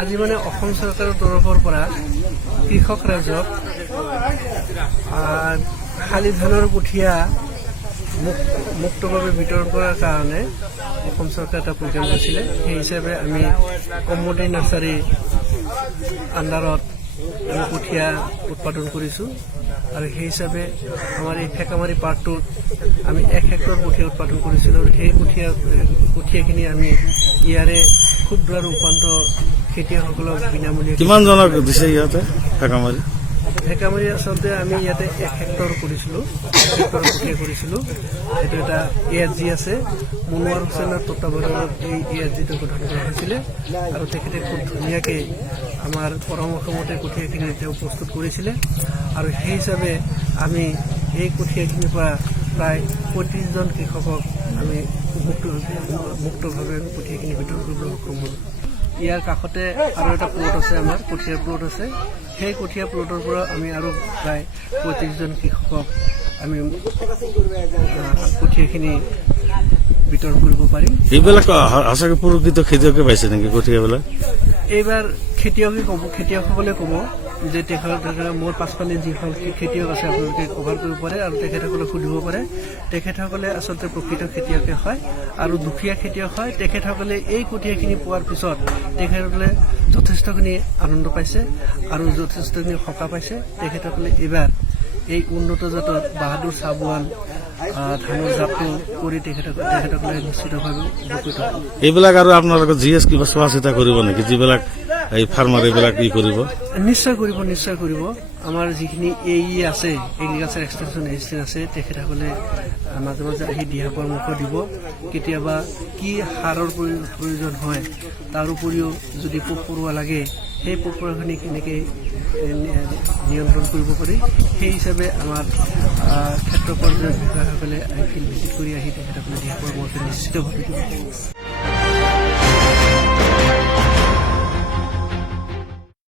আজি মানে অসম চৰকাৰৰ তৰফৰ পৰা কৃষক ৰাইজক শালি ধানৰ কঠীয়া মুক্তভাৱে বিতৰণ কৰাৰ কাৰণে অসম চৰকাৰে এটা প্ৰগ্ৰাম লৈছিলে। সেই হিচাপে আমি কমোডি নাৰ্চাৰী আণ্ডাৰত আমি কঠীয়া উৎপাদন কৰিছোঁ আৰু সেই হিচাপে আমাৰ এই ফেকামাৰী পাৰ্টটোত আমি 1 হেক্টৰ কঠীয়া উৎপাদন কৰিছিলোঁ আৰু সেই কঠীয়াখিনি আমি ইয়াৰে ক্ষুদ্ৰ আৰু উপান্ত খেতিয়কসকলক বিনামূলীয়া। কিমান জনক দিছে ইয়াতে ফেকামাৰী আচলতে আমি ইয়াতে 1 হেক্টৰ কৰিছিলোঁ, 1 হেক্টৰ কঠীয়া কৰিছিলোঁ। এইটো এটা ARG আছে, মনোৱাৰ হুছেইনৰ তত্বাৱধানত এই ARGটো গঠন কৰা হৈছিলে আৰু তেখেতে খুব ধুনীয়াকৈ আমাৰ পৰামৰ্শমতে কঠীয়াখিনি তেওঁ প্ৰস্তুত কৰিছিলে আৰু সেই হিচাপে আমি এই কঠীয়াখিনিৰ পৰা প্ৰায় 35জন কৃষকক আমি মুক্তভাৱে কঠীয়াখিনি বিতৰণ কৰিবলৈ সক্ষম হ'লোঁ। ইয়াৰ কাষতে আৰু এটা প্লট আছে, আমাৰ কঠীয়াৰ প্লট আছে। সেই কঠীয়া প্লটৰ পৰা আমি আৰু প্ৰায় 35জন কৃষকক আমি কঠীয়াখিনি বিতৰণ কৰিব পাৰিম। এইবিলাক সঁচাকৈ প্ৰকৃত খেতিয়কে পাইছে নেকি কঠীয়াবিলাক? এইবাৰ খেতিয়কসকলে ক'ব যে মোৰ পাছফালে যিসকল খেতিয়ক আছে আপোনালোকে কভাৰ কৰিব পাৰে আৰু তেখেতসকলক সুধিব পাৰে। তেখেতসকলে আচলতে প্ৰকৃত খেতিয়কে হয় আৰু দুখীয়া খেতিয়ক হয়। তেখেতসকলে এই কঠীয়াখিনি পোৱাৰ পিছত তেখেতসকলে যথেষ্টখিনি আনন্দ পাইছে আৰু যথেষ্টখিনি সকাহ পাইছে। তেখেতসকলে এইবাৰ এই উন্নত জাতৰ বাহাদুৰ চাবুৱান ধানৰ জাতটো কৰি তেখেতসকলে নিশ্চিতভাৱে উপকৃত হ'ব। এইবিলাক আৰু আপোনালোকে GS কিবা চোৱা চিতা কৰিব নেকি? যিবিলাক এই ফাৰ্মাৰ এইবিলাক কৰিব? নিশ্চয় কৰিব। আমাৰ যিখিনি AE আছে, এগ্ৰিকালচাৰ এক্সটেনশ্যন এচিষ্টেণ্ট আছে, তেখেতসকলে মাজে মাজে আহি দিহা পৰামৰ্শ দিব। কেতিয়াবা কি সাৰৰ প্ৰয়োজন হয়, তাৰ উপৰিও যদি পোক পৰুৱা লাগে সেই পোক পৰুৱাখিনি কেনেকৈ নিয়ন্ত্ৰণ কৰিব পাৰি, সেই হিচাপে আমাৰ ক্ষেত্ৰ পৰ্যায়ৰ বিষয়াসকলে ফিল্ড ভিজিট কৰি আহি তেখেতসকলে দিহা পৰামৰ্শ নিশ্চিতভাৱে দিব।